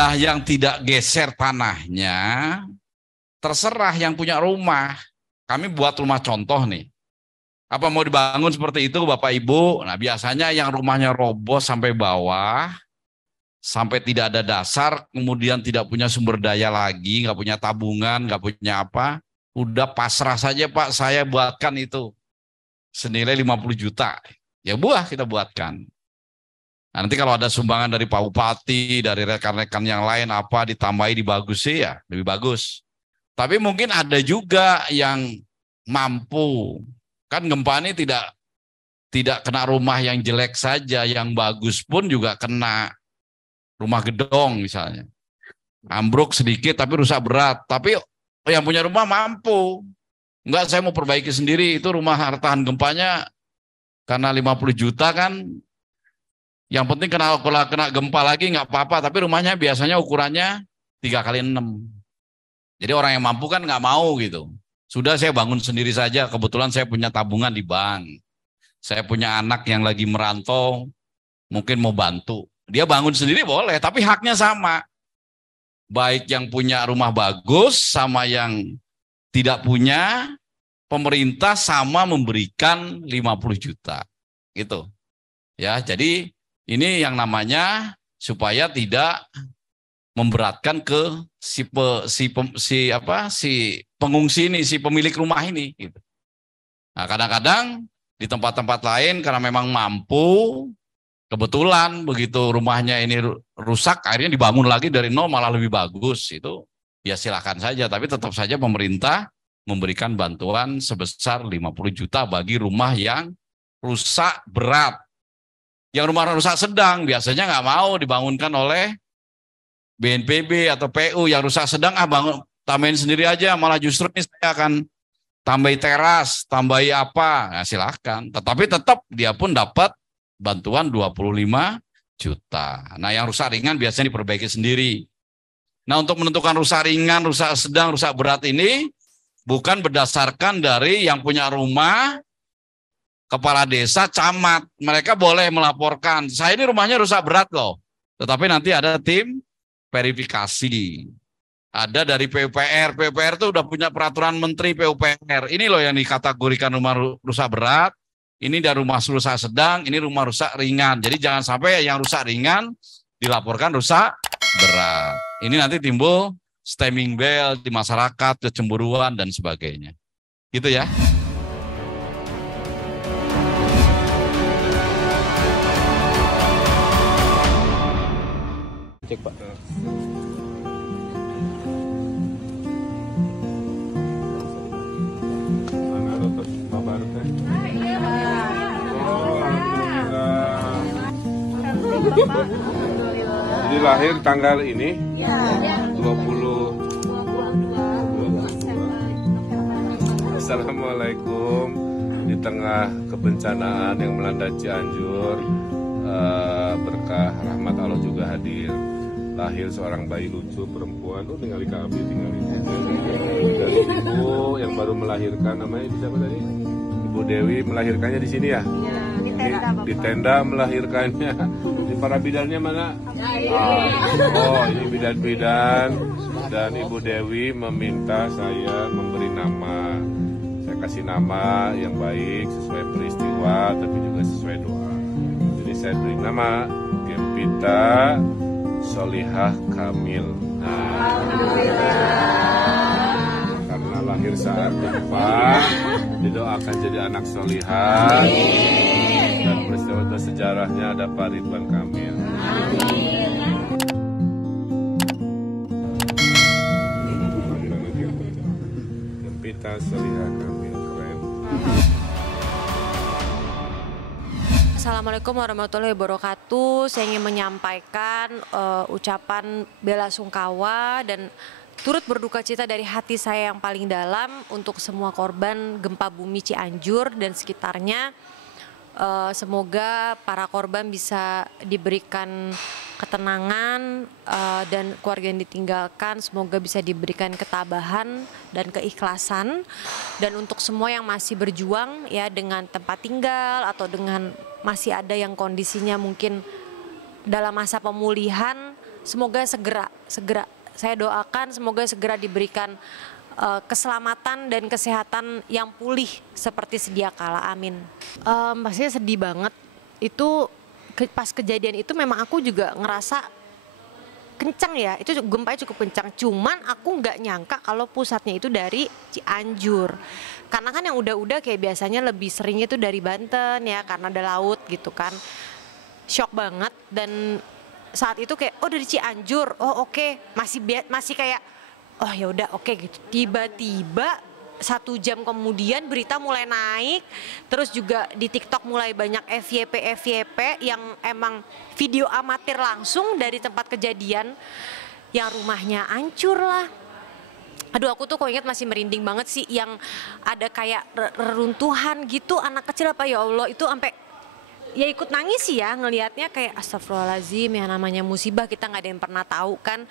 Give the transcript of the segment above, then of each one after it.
Nah, yang tidak geser tanahnya, terserah yang punya rumah. Kami buat rumah contoh nih. Apa mau dibangun seperti itu Bapak Ibu? Nah, biasanya yang rumahnya roboh sampai bawah, sampai tidak ada dasar, kemudian tidak punya sumber daya lagi, nggak punya tabungan, nggak punya apa, udah pasrah saja Pak, saya buatkan itu senilai 50 juta. Ya buah kita buatkan. Nah, nanti kalau ada sumbangan dari Pak Bupati, dari rekan-rekan yang lain apa ditambahi dibagusi ya lebih bagus. Tapi mungkin ada juga yang mampu. Kan gempa ini tidak kena rumah yang jelek saja, yang bagus pun juga kena. Rumah gedong misalnya. Ambruk sedikit tapi rusak berat. Tapi yang punya rumah mampu. Enggak, saya mau perbaiki sendiri. Itu rumah tahan gempanya karena 50 juta kan. Yang penting kena gempa lagi nggak apa-apa. Tapi rumahnya biasanya ukurannya 3x6. Jadi orang yang mampu kan nggak mau gitu. Sudah saya bangun sendiri saja. Kebetulan saya punya tabungan di bank. Saya punya anak yang lagi merantau. Mungkin mau bantu. Dia bangun sendiri boleh, tapi haknya sama. Baik yang punya rumah bagus sama yang tidak punya, pemerintah sama memberikan 50 juta. Gitu. Ya, jadi ini yang namanya supaya tidak memberatkan ke si pengungsi ini, si pemilik rumah ini gitu. Nah, kadang-kadang di tempat-tempat lain karena memang mampu, kebetulan begitu rumahnya ini rusak, akhirnya dibangun lagi dari nol malah lebih bagus. Itu ya silakan saja, tapi tetap saja pemerintah memberikan bantuan sebesar 50 juta bagi rumah yang rusak berat. Yang rumah rusak sedang biasanya nggak mau dibangunkan oleh BNPB atau PU. Yang rusak sedang bangun tambahin sendiri aja, malah justru ini saya akan tambahi teras, tambahi apa, nah, silahkan. Tetapi tetap dia pun dapat bantuan 25 juta. Nah, yang rusak ringan biasanya diperbaiki sendiri. Nah, untuk menentukan rusak ringan, rusak sedang, rusak berat ini bukan berdasarkan dari yang punya rumah, kepala desa, camat. Mereka boleh melaporkan, saya ini rumahnya rusak berat loh. Tetapi nanti ada tim verifikasi. Ada dari PUPR. PUPR itu udah punya peraturan menteri PUPR. Ini loh yang dikategorikan rumah rusak berat. Ini dari rumah rusak sedang, ini rumah rusak ringan. Jadi jangan sampai yang rusak ringan dilaporkan rusak berat. Ini nanti timbul stemming bell di masyarakat, kecemburuan dan sebagainya. Gitu ya. Cek Pak. Jadi lahir tanggal ini 20. Assalamualaikum. Di tengah kebencanaan yang melanda Cianjur, berkah rahmat Allah juga hadir. Lahir seorang bayi lucu perempuan, tinggal di KB, tinggal di dari ibu yang baru melahirkan, namanya siapa tadi? Ibu Dewi melahirkannya di sini ya? Di tenda melahirkannya. Di para bidannya mana? Oh, ini bidan-bidan. Dan Ibu Dewi meminta saya memberi nama. Saya kasih nama yang baik sesuai peristiwa, tapi juga sesuai doa. Jadi saya beri nama Gempita Solihah Kamil. Karena lahir saat gempa, didoakan jadi anak solihah. Dan peristiwa sejarahnya ada Pak Ridwan Kamil. Gempita Solihah Kamil, keren. Assalamualaikum warahmatullahi wabarakatuh. Saya ingin menyampaikan ucapan bela sungkawa dan turut berduka cita dari hati saya yang paling dalam untuk semua korban gempa bumi Cianjur dan sekitarnya. Semoga para korban bisa diberikan ketenangan dan keluarga yang ditinggalkan semoga bisa diberikan ketabahan dan keikhlasan. Dan untuk semua yang masih berjuang ya dengan tempat tinggal atau dengan masih ada yang kondisinya mungkin dalam masa pemulihan, semoga segera saya doakan semoga segera diberikan keselamatan dan kesehatan yang pulih seperti sedia kala, amin. Pastinya sedih banget. Itu pas kejadian itu memang aku juga ngerasa kencang ya, itu gempanya cukup kencang. Cuman aku nggak nyangka kalau pusatnya itu dari Cianjur. Karena kan yang udah-udah kayak biasanya lebih seringnya itu dari Banten ya, karena ada laut gitu kan. Shock banget, dan saat itu kayak dari Cianjur, oke. Masih kayak ya udah oke gitu. Tiba-tiba 1 jam kemudian berita mulai naik, terus juga di TikTok mulai banyak FYP yang emang video amatir langsung dari tempat kejadian, yang rumahnya hancur lah. Aduh, aku tuh kok ingat masih merinding banget sih, yang ada kayak reruntuhan gitu, anak kecil apa ya Allah, itu sampai ya ikut nangis sih ya ngelihatnya, kayak astagfirullahaladzim, ya namanya musibah kita nggak ada yang pernah tahu kan.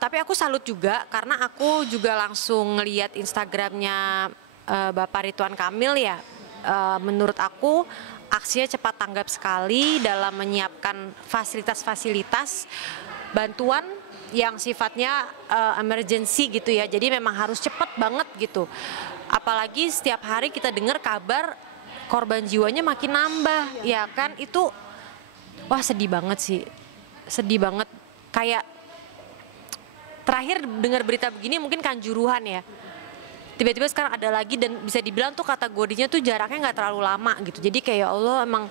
Tapi aku salut juga karena aku juga langsung ngelihat Instagramnya Bapak Ridwan Kamil ya. Menurut aku aksinya cepat tanggap sekali dalam menyiapkan fasilitas-fasilitas bantuan yang sifatnya emergency gitu ya. Jadi memang harus cepat banget gitu. Apalagi setiap hari kita dengar kabar korban jiwanya makin nambah ya kan. Itu wah sedih banget sih. Sedih banget, kayak terakhir dengar berita begini mungkin Kanjuruhan ya. Tiba-tiba sekarang ada lagi, dan bisa dibilang tuh kategorinya tuh jaraknya nggak terlalu lama gitu. Jadi kayak ya Allah, emang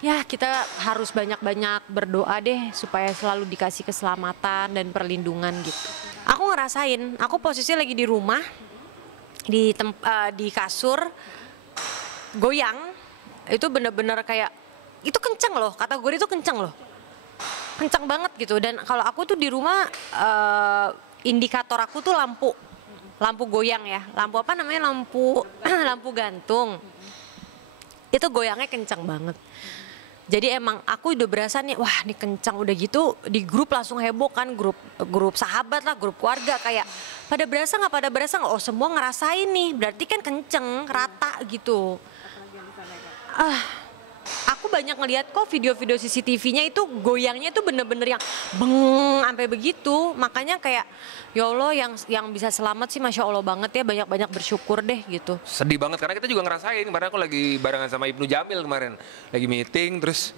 ya kita harus banyak-banyak berdoa deh supaya selalu dikasih keselamatan dan perlindungan gitu. Aku ngerasain, aku posisinya lagi di rumah, di kasur, goyang, itu bener-bener kayak, itu kenceng loh, kategori itu kenceng loh. Kencang banget gitu. Dan kalau aku tuh di rumah indikator aku tuh lampu goyang ya, lampu apa namanya, lampu gantung, itu goyangnya kencang banget. Jadi emang aku udah berasa nih, wah ini kencang, udah gitu di grup langsung heboh kan, grup sahabat lah, grup keluarga, kayak pada berasa nggak, oh semua ngerasain nih, berarti kan kenceng, rata gitu. Aku banyak ngeliat kok video-video CCTV-nya itu goyangnya itu bener-bener yang beng sampai begitu. Makanya kayak ya Allah, yang bisa selamat sih Masya Allah banget ya, banyak-banyak bersyukur deh gitu. Sedih banget karena kita juga ngerasain. Kemarin aku lagi barengan sama Ibnu Jamil kemarin, lagi meeting, terus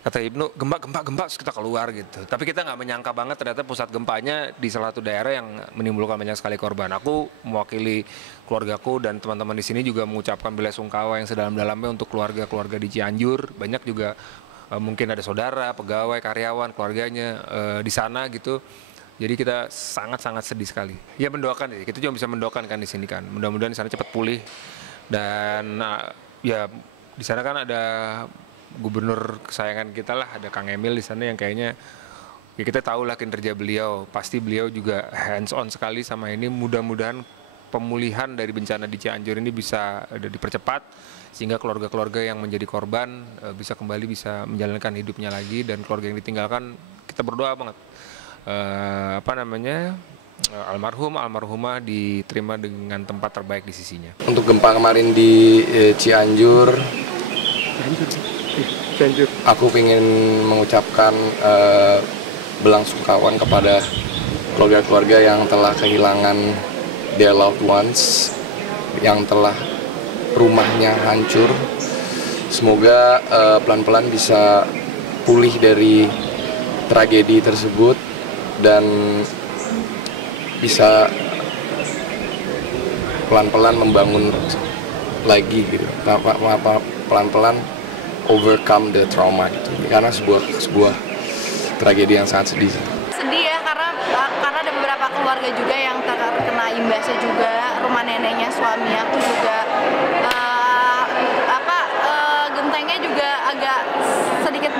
kata Ibnu gempa terus kita keluar gitu. Tapi kita nggak menyangka banget ternyata pusat gempanya di salah satu daerah yang menimbulkan banyak sekali korban. Aku mewakili keluargaku dan teman-teman di sini juga mengucapkan bela sungkawa yang sedalam-dalamnya untuk keluarga-keluarga di Cianjur. Banyak juga mungkin ada saudara, pegawai, karyawan, keluarganya di sana gitu. Jadi kita sangat-sangat sedih sekali. Ya mendoakan ya, kita cuma bisa mendoakan kan di sini kan. Mudah-mudahan di sana cepat pulih. Dan ya di sana kan ada gubernur kesayangan kita lah, ada Kang Emil di sana yang kayaknya ya kita tahu lah kinerja beliau. Pasti beliau juga hands on sekali sama ini. Mudah-mudahan pemulihan dari bencana di Cianjur ini bisa dipercepat sehingga keluarga-keluarga yang menjadi korban bisa kembali bisa menjalankan hidupnya lagi, dan keluarga yang ditinggalkan kita berdoa banget almarhumah diterima dengan tempat terbaik di sisinya. Untuk gempa kemarin di Cianjur, aku ingin mengucapkan belasungkawa kepada keluarga-keluarga yang telah kehilangan their loved ones, yang telah rumahnya hancur. Semoga pelan-pelan bisa pulih dari tragedi tersebut dan bisa pelan-pelan membangun lagi gitu. Pelan-pelan overcome the trauma gitu. Karena sebuah tragedi yang sangat sedih. Sedih ya, karena ada beberapa keluarga juga yang terkena imbasnya juga. Rumah neneknya suami aku juga gentengnya juga agak sedikit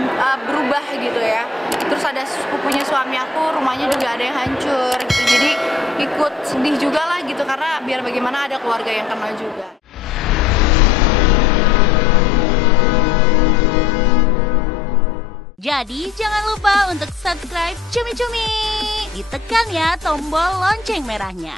berubah gitu ya. Terus ada sepupunya suami aku, rumahnya juga ada yang hancur gitu. Jadi ikut sedih juga lah gitu, karena biar bagaimana ada keluarga yang kena juga. Jadi jangan lupa untuk subscribe Cumi Cumi. Ditekan ya tombol lonceng merahnya.